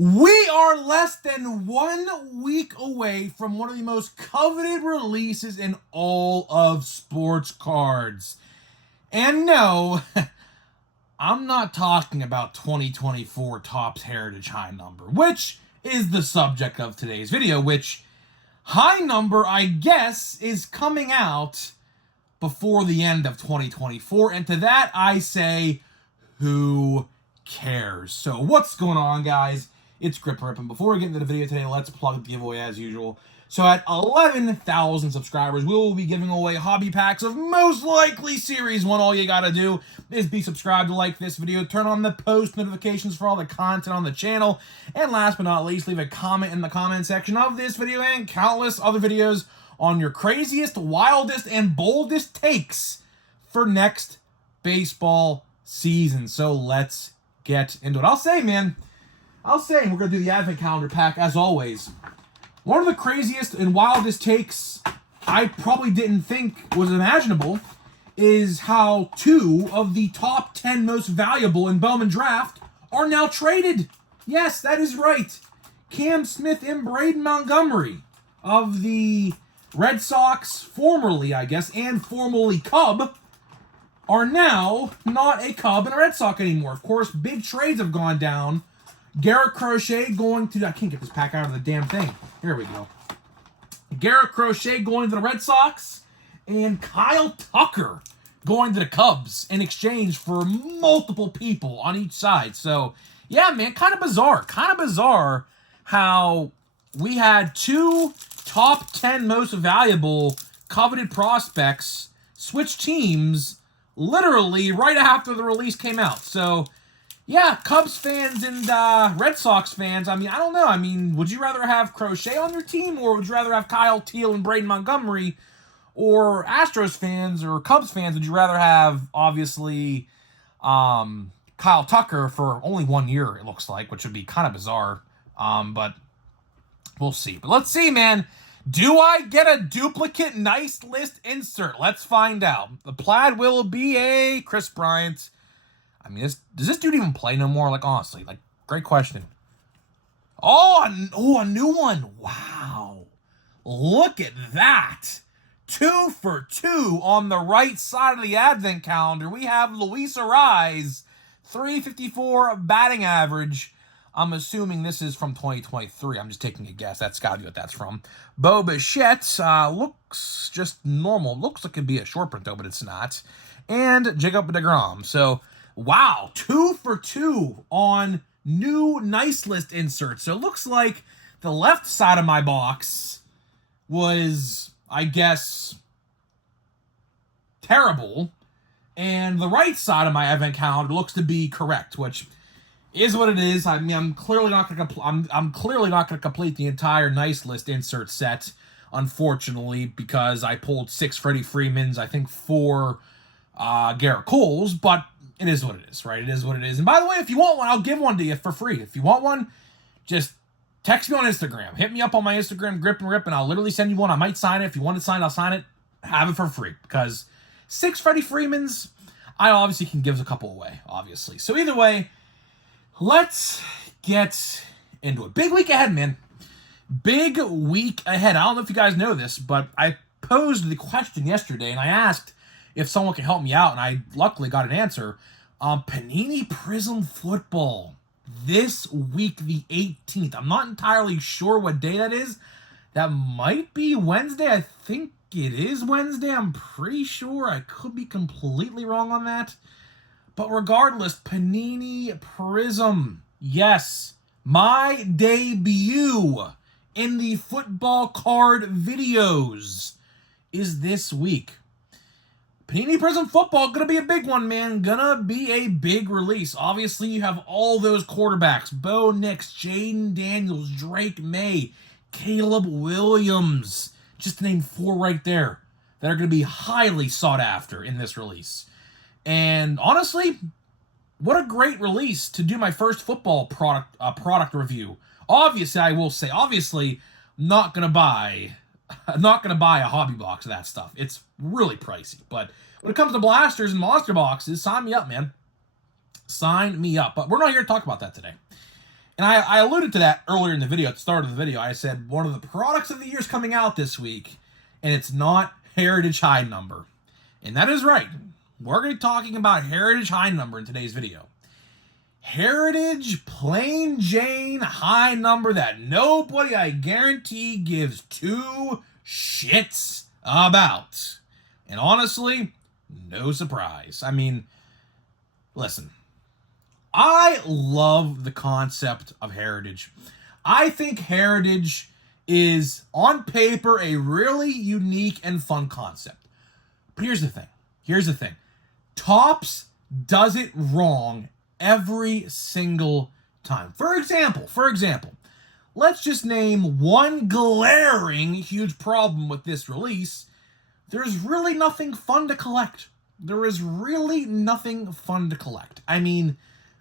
We are less than 1 week away from one of the most coveted releases in all of sports cards. And no, I'm not talking about 2024 Topps Heritage High Number, which is the subject of today's video, which High Number, I guess, is coming out before the end of 2024. And to that, I say, who cares? So what's going on, guys? It's Grip Rip, and before we get into the video today, let's plug the giveaway as usual. So at 11,000 subscribers, we will be giving away hobby packs of most likely Series 1. All you gotta do is be subscribed to like this video, turn on the post notifications for all the content on the channel, and last but not least, leave a comment in the comment section of this video and countless other videos on your craziest, wildest, and boldest takes for next baseball season. So let's get into it. I'll say, we're going to do the Advent Calendar pack as always. One of the craziest and wildest takes I probably didn't think was imaginable is how 2 of the top 10 most valuable in Bowman Draft are now traded. Yes, that is right. Cam Smith and Braden Montgomery of the Red Sox, formerly, I guess, and formerly Cub, are now not a Cub and a Red Sox anymore. Of course, big trades have gone down. Garrett Crochet going to... I can't get this pack out of the damn thing. Here we go. Garrett Crochet going to the Red Sox, and Kyle Tucker going to the Cubs in exchange for multiple people on each side. So, yeah, man, kind of bizarre. Kind of bizarre how we had 2 top 10 most valuable coveted prospects switch teams literally right after the release came out. So, yeah, Cubs fans and Red Sox fans, I don't know. Would you rather have Crochet on your team, or would you rather have Kyle Teal and Braden Montgomery? Or Astros fans or Cubs fans, would you rather have, obviously, Kyle Tucker for only 1 year, it looks like, which would be kind of bizarre. But we'll see. But let's see, man. Do I get a duplicate nice list insert? Let's find out. The plaid will be a Chris Bryant. Does this dude even play no more? Honestly, great question. Oh, a new one. Wow. Look at that. 2 for 2 on the right side of the Advent calendar. We have Luis Arraez, 354 batting average. I'm assuming this is from 2023. I'm just taking a guess. That's got to be what that's from. Bo Bichette looks just normal. Looks like it could be a short print, though, but it's not. And Jacob deGrom. So, wow, 2 for 2 on new nice list inserts. So it looks like the left side of my box was, I guess, terrible, and the right side of my Advent calendar looks to be correct, which is what it is. I'm clearly not going to I'm clearly not going to complete the entire nice list insert set, unfortunately, because I pulled 6 Freddie Freemans, I think 4 Garrett Coles, but it is what it is, right? It is what it is. And by the way, if you want one, I'll give one to you for free. If you want one, just text me on Instagram. Hit me up on my Instagram, Grip and Rip, and I'll literally send you one. I might sign it. If you want it signed, I'll sign it. Have it for free. Because 6 Freddie Freemans, I obviously can give a couple away, obviously. So either way, let's get into it. Big week ahead, man. Big week ahead. I don't know if you guys know this, but I posed the question yesterday, and I asked if someone could help me out, and I luckily got an answer. Panini Prism Football this week, the 18th. I'm not entirely sure what day that is. That might be Wednesday. I think it is Wednesday. I'm pretty sure. I could be completely wrong on that. But regardless, Panini Prism. Yes, my debut in the football card videos is this week. Panini Prism Football, gonna be a big one, man. Gonna be a big release. Obviously, you have all those quarterbacks. Bo Nix, Jaden Daniels, Drake May, Caleb Williams. Just to name 4 right there that are gonna be highly sought after in this release. And honestly, what a great release to do my first football product review. Obviously, I will say, I'm not gonna buy a hobby box of that stuff. It's really pricey. But when it comes to blasters and monster boxes, sign me up, man. Sign me up. But we're not here to talk about that today. And I alluded to that earlier in the video, at the start of the video. I said one of the products of the year is coming out this week, and it's not Heritage High Number. And that is right. We're going to be talking about Heritage High Number in today's video. Heritage Plain Jane High Number that nobody, I guarantee, gives two shits about. And honestly, no surprise. I mean, listen. I love the concept of Heritage. I think Heritage is, on paper, a really unique and fun concept. But here's the thing. Topps does it wrong every single time. For example, let's just name one glaring huge problem with this release. There's really nothing fun to collect. There is really nothing fun to collect. I mean,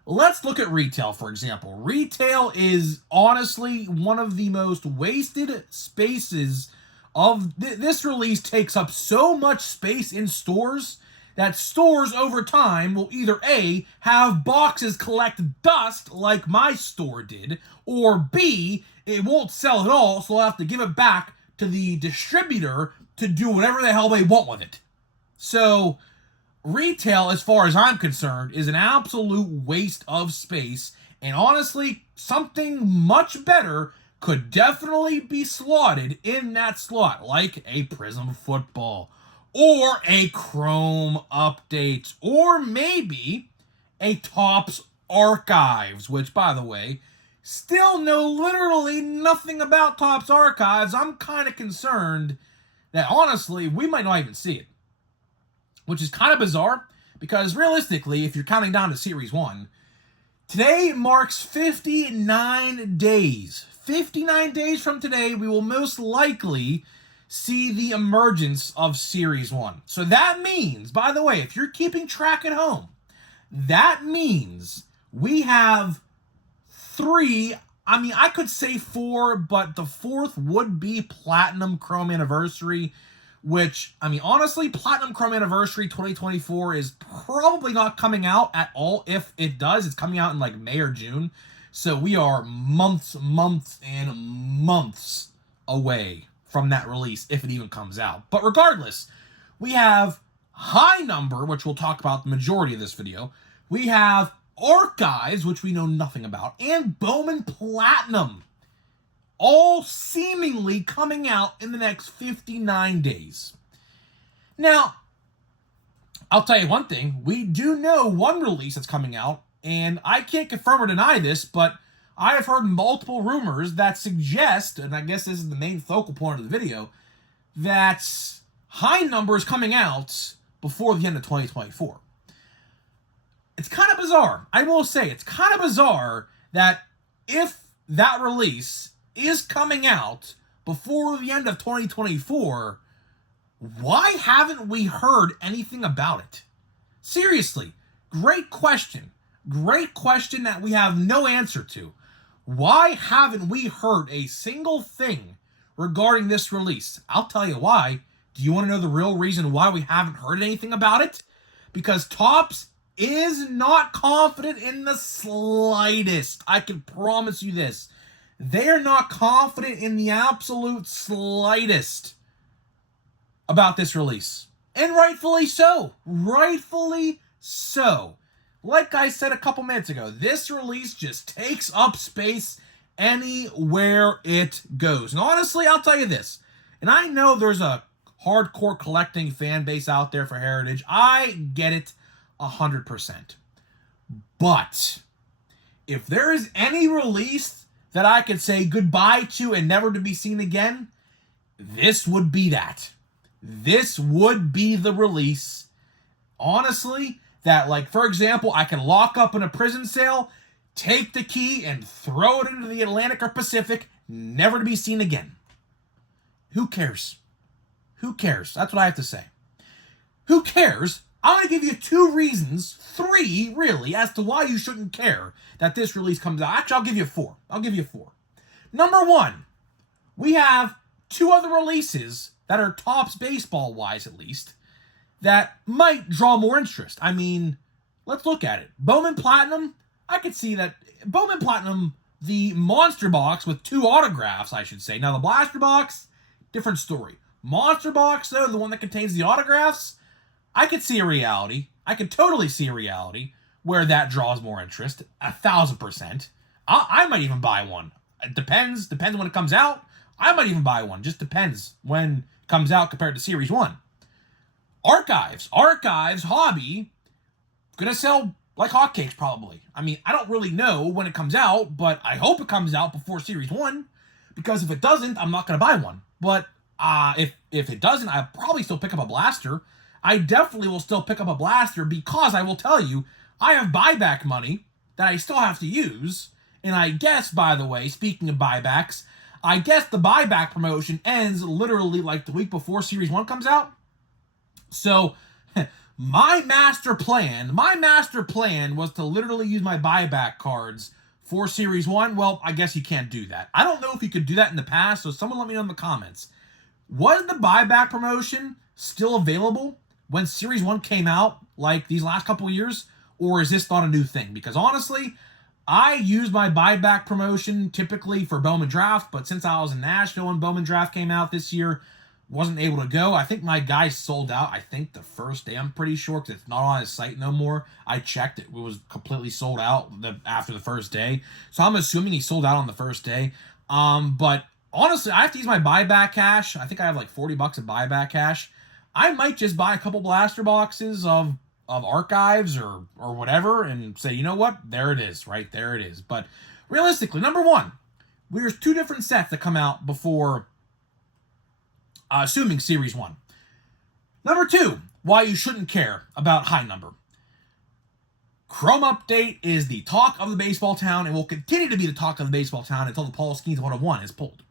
let's look at retail, for example. Retail is honestly one of the most wasted spaces of this release. Takes up so much space in stores that stores over time will either A, have boxes collect dust like my store did, or B, it won't sell at all, so they'll have to give it back to the distributor to do whatever the hell they want with it. So retail, as far as I'm concerned, is an absolute waste of space, and honestly, something much better could definitely be slotted in that slot, like a Prism Football, or a Chrome Updates, or maybe a Topps Archives, which, by the way, still know literally nothing about Topps Archives. I'm kind of concerned that, honestly, we might not even see it. Which is kind of bizarre, because realistically, if you're counting down to Series 1, today marks 59 days. 59 days from today, we will most likely see the emergence of Series 1. So that means, by the way, if you're keeping track at home, that means we have I could say 4, but the fourth would be Platinum Chrome Anniversary, which, I mean, honestly, Platinum Chrome Anniversary 2024 is probably not coming out at all. If it does, it's coming out in like May or June. So we are months and months away from that release, if it even comes out. But regardless, we have High Number, which we'll talk about the majority of this video. We have Archives, which we know nothing about, and Bowman Platinum, all seemingly coming out in the next 59 days. Now, I'll tell you one thing. We do know one release that's coming out, and I can't confirm or deny this, but I have heard multiple rumors that suggest, and I guess this is the main focal point of the video, that High Number is coming out before the end of 2024. It's kind of bizarre. I will say, it's kind of bizarre that if that release is coming out before the end of 2024, why haven't we heard anything about it? Seriously, great question. Great question that we have no answer to. Why haven't we heard a single thing regarding this release? I'll tell you why. Do you want to know the real reason why we haven't heard anything about it? Because Topps is not confident in the slightest. I can promise you this. They're not confident in the absolute slightest about this release. And rightfully so. Rightfully so. Like I said a couple minutes ago, this release just takes up space anywhere it goes. And honestly, I'll tell you this. And I know there's a hardcore collecting fan base out there for Heritage. I get it 100%. But if there is any release that I could say goodbye to and never to be seen again, this would be that. This would be the release, honestly, that, like, for example, I can lock up in a prison cell, take the key, and throw it into the Atlantic or Pacific, never to be seen again. Who cares? Who cares? That's what I have to say. Who cares? I'm going to give you 2 reasons, 3 really, as to why you shouldn't care that this release comes out. Actually, I'll give you 4. Number 1, we have 2 other releases that are Topps baseball-wise, at least, that might draw more interest. I mean, let's look at it. Bowman Platinum, I could see that. Bowman Platinum the Monster Box with 2 autographs, I should say. Now, the Blaster Box, different story. Monster Box, though, the one that contains the autographs, I could see a reality. I could totally see a reality where that draws more interest. 1,000%. I might even buy one. It depends when it comes out. I might even buy one. Just depends when it comes out compared to Series 1. Archives, hobby, gonna sell like hotcakes probably. I mean, I don't really know when it comes out, but I hope it comes out before Series 1, because if it doesn't, I'm not gonna buy one. But if it doesn't, I'll probably still pick up a blaster. I definitely will still pick up a blaster, because I will tell you, I have buyback money that I still have to use. And I guess, by the way, speaking of buybacks, I guess the buyback promotion ends literally like the week before Series 1 comes out. So, my master plan was to literally use my buyback cards for Series 1. Well, I guess you can't do that. I don't know if you could do that in the past, so someone let me know in the comments. Was the buyback promotion still available when Series 1 came out, like these last couple of years? Or is this not a new thing? Because honestly, I use my buyback promotion typically for Bowman Draft, but since I was in Nashville when Bowman Draft came out this year, wasn't able to go. I think my guy sold out, I think the first day, I'm pretty sure, because it's not on his site no more. I checked, it was completely sold out after the first day. So I'm assuming he sold out on the first day. But honestly, I have to use my buyback cash. I think I have like $40 of buyback cash. I might just buy a couple blaster boxes of archives or whatever and say, you know what? There it is, right? There it is. But realistically, number one, there's 2 different sets that come out before assuming Series 1. Number 2, why you shouldn't care about high number. Chrome Update is the talk of the baseball town and will continue to be the talk of the baseball town until the Paul Skeens 101 is pulled.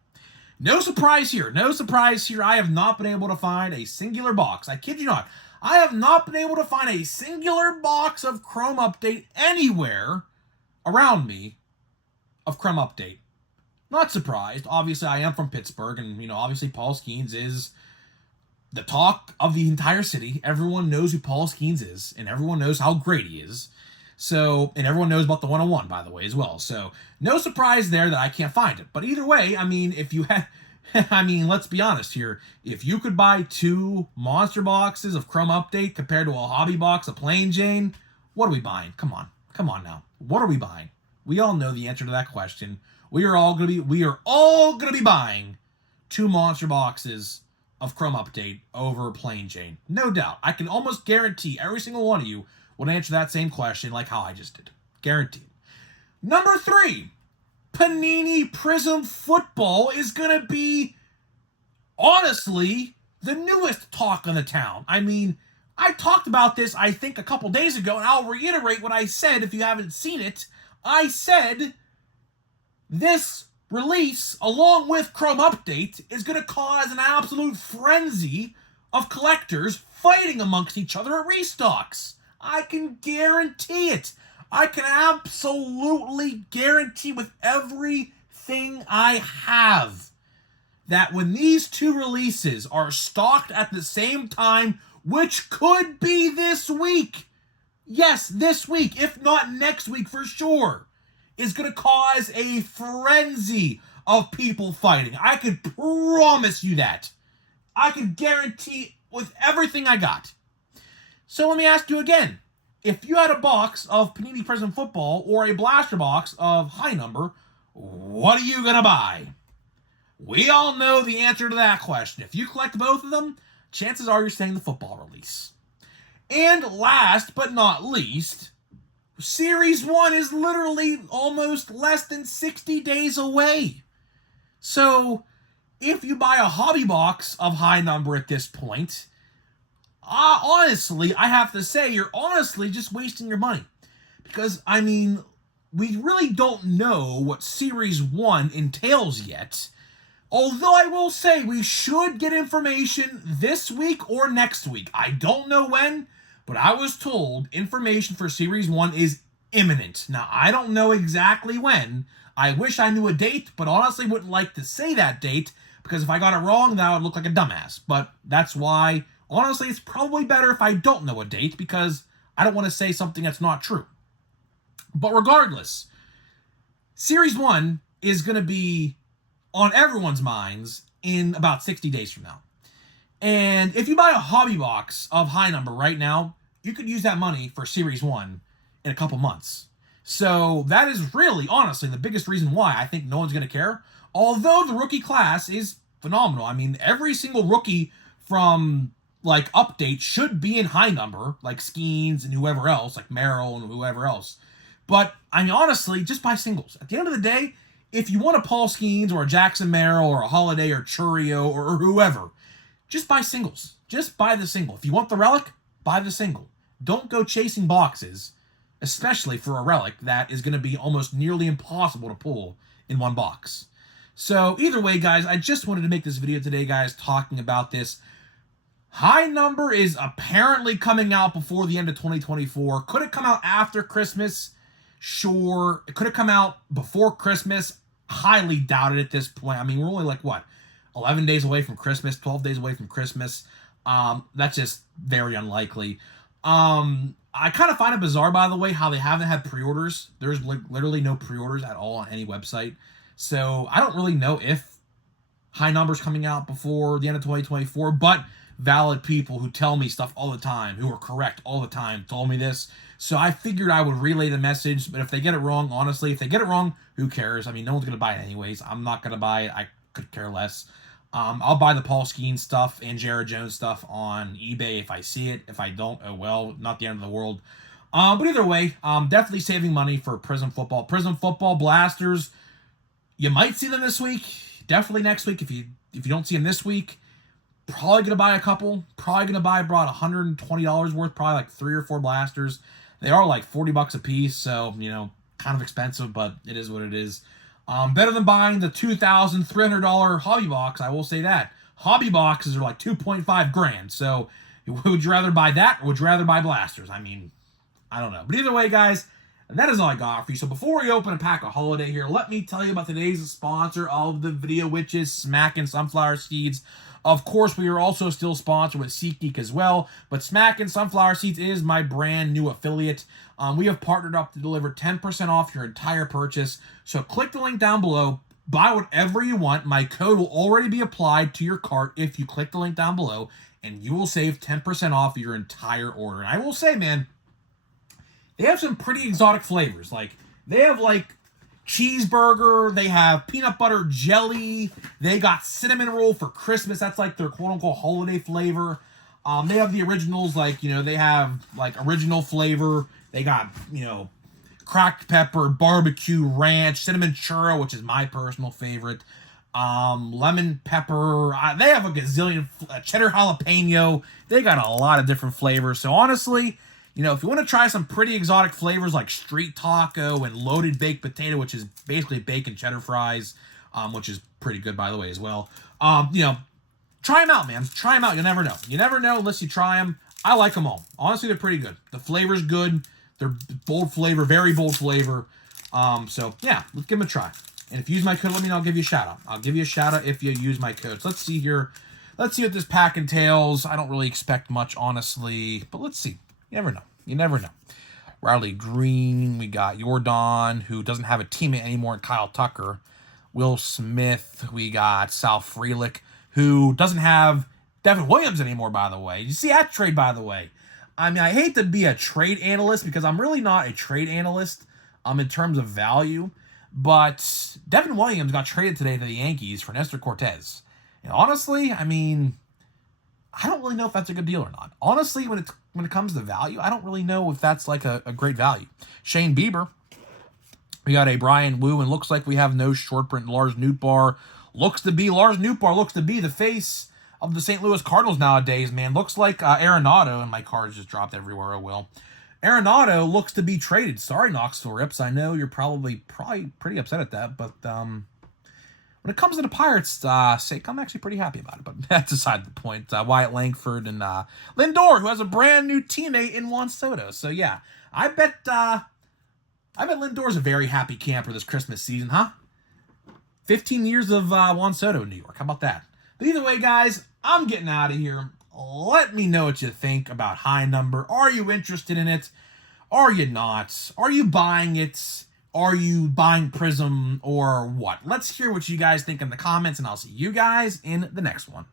No surprise here. I have not been able to find a singular box. I kid you not. I have not been able to find a singular box of Chrome Update anywhere around me of Chrome Update. Not surprised. Obviously, I am from Pittsburgh, and, obviously Paul Skeens is the talk of the entire city. Everyone knows who Paul Skeens is, and everyone knows how great he is. So, and everyone knows about the 101, by the way, as well. So, no surprise there that I can't find it. But either way, if you had... let's be honest here. If you could buy 2 monster boxes of Chrome Update compared to a hobby box of Plain Jane, what are we buying? Come on now. What are we buying? We all know the answer to that question. We are all gonna be buying 2 monster boxes of Chrome Update over Plain Jane. No doubt. I can almost guarantee every single one of you would answer that same question like how I just did. Guaranteed. Number 3, Panini Prism Football is gonna be, honestly, the newest talk of the town. I talked about this, I think, a couple days ago, and I'll reiterate what I said if you haven't seen it. I said this release, along with Chrome Update, is going to cause an absolute frenzy of collectors fighting amongst each other at restocks. I can guarantee it. I can absolutely guarantee with everything I have that when these 2 releases are stocked at the same time, which could be this week, yes, this week, if not next week for sure, is going to cause a frenzy of people fighting. I can promise you that. I can guarantee with everything I got. So let me ask you again. If you had a box of Panini Prism Football or a blaster box of high number, what are you going to buy? We all know the answer to that question. If you collect both of them, chances are you're staying the football release. And last but not least, Series 1 is literally almost less than 60 days away. So, if you buy a hobby box of high number at this point, honestly, I have to say, you're honestly just wasting your money. Because, we really don't know what Series 1 entails yet. Although I will say we should get information this week or next week. I don't know when, but I was told information for Series 1 is imminent. Now, I don't know exactly when. I wish I knew a date, but honestly wouldn't like to say that date, because if I got it wrong, then I would look like a dumbass. But that's why, honestly, it's probably better if I don't know a date, because I don't want to say something that's not true. But regardless, Series 1 is going to be on everyone's minds in about 60 days from now. And if you buy a hobby box of High Number right now, you could use that money for Series 1 in a couple months. So that is really, honestly, the biggest reason why I think no one's going to care. Although the rookie class is phenomenal. I mean, every single rookie from, like, update should be in High Number, like Skeens and whoever else, like Merrill and whoever else. But, I mean, honestly, just buy singles. At the end of the day, if you want a Paul Skeens or a Jackson Merrill or a Holiday or Churio or whoever, just buy singles. Just buy the single. If you want the relic, buy the single. Don't go chasing boxes, especially for a relic that is going to be almost nearly impossible to pull in one box. So either way, guys, I just wanted to make this video today, guys, talking about this. High Number is apparently coming out before the end of 2024. Could it come out after Christmas? Sure. Could it come out before Christmas? Highly doubted at this point. I mean, we're only like, what, 11 days away from Christmas, 12 days away from Christmas. That's just very unlikely. I kind of find it bizarre, by the way, how they haven't had pre-orders. There's literally no pre-orders at all on any website. So I don't really know if High Number's coming out before the end of 2024, but valid people who tell me stuff all the time, who are correct all the time, told me this. So I figured I would relay the message, but if they get it wrong, honestly, if they get it wrong, who cares? I mean, no one's going to buy it anyways. I'm not going to buy it. I could care less. I'll buy the Paul Skeens stuff and Jared Jones stuff on eBay if I see it. If I don't, oh well, not the end of the world. But either way, definitely saving money for Prizm Football. Prizm Football Blasters, you might see them this week. Definitely next week. If you don't see them this week, probably going to buy a couple. Probably going to buy about $120 worth, probably like 3 or 4 blasters. They are like $40 a piece, so, you know, kind of expensive, but it is what it is. Better than buying the $2,300 hobby box, I will say that. Hobby boxes are like 2.5 grand, so would you rather buy that or would you rather buy blasters? I mean, I don't know. But either way, guys, that is all I got for you. So before we open a pack of Holiday here, let me tell you about today's sponsor of the video, which is Smackin' Sunflower Seeds. Of course, we are also still sponsored with SeatGeek as well, but Smackin' Sunflower Seeds is my brand new affiliate. We have partnered up to deliver 10% off your entire purchase. So click the link down below, buy whatever you want. My code will already be applied to your cart if you click the link down below, and you will save 10% off your entire order. And I will say, man, they have some pretty exotic flavors. Like, they have, like, cheeseburger, they have peanut butter jelly, they got cinnamon roll for Christmas. That's, like, their quote-unquote holiday flavor. They have the originals, like, you know, they have, like, original flavor. They got, you know, cracked pepper, barbecue, ranch, cinnamon churro, which is my personal favorite, lemon pepper. They have a gazillion, cheddar jalapeno. They got a lot of different flavors. So, honestly, you know, if you want to try some pretty exotic flavors like street taco and loaded baked potato, which is basically bacon cheddar fries, which is pretty good, by the way, as well. You know, try them out, man. Try them out. You'll never know. You never know unless you try them. I like them all. Honestly, they're pretty good. The flavor's good. They're bold flavor, very bold flavor. So, yeah, let's give them a try. And if you use my code, let me know. I'll give you a shout-out. I'll give you a shout-out if you use my code. So let's see here. Let's see what this pack entails. I don't really expect much, honestly. But let's see. You never know. You never know. Riley Green. We got Jordan, who doesn't have a teammate anymore, and Kyle Tucker. Will Smith. We got Sal Frelick, who doesn't have Devin Williams anymore, by the way. You see that trade, by the way. I mean, I hate to be a trade analyst because I'm really not a trade analyst in terms of value. But Devin Williams got traded today to the Yankees for Nestor Cortez. And honestly, I mean, I don't really know if that's a good deal or not. Honestly, when it comes to value, I don't really know if that's like a great value. Shane Bieber. We got a Brian Wu, and looks like we have no short print. Lars Nootbaar looks to be the face of the St. Louis Cardinals nowadays, man. Looks like Arenado, and my cards just dropped everywhere, oh well. Arenado looks to be traded. Sorry, Knoxville Rips. I know you're probably pretty upset at that, but when it comes to the Pirates' sake, I'm actually pretty happy about it, but that's aside the point. Wyatt Langford and Lindor, who has a brand new teammate in Juan Soto. So, yeah, I bet Lindor's a very happy camper this Christmas season, huh? 15 years of Juan Soto in New York. How about that? But either way, guys, I'm getting out of here. Let me know what you think about High Number. Are you interested in it? Are you not? Are you buying it? are you buying Prism or what? Let's hear what you guys think in the comments, and I'll see you guys in the next one.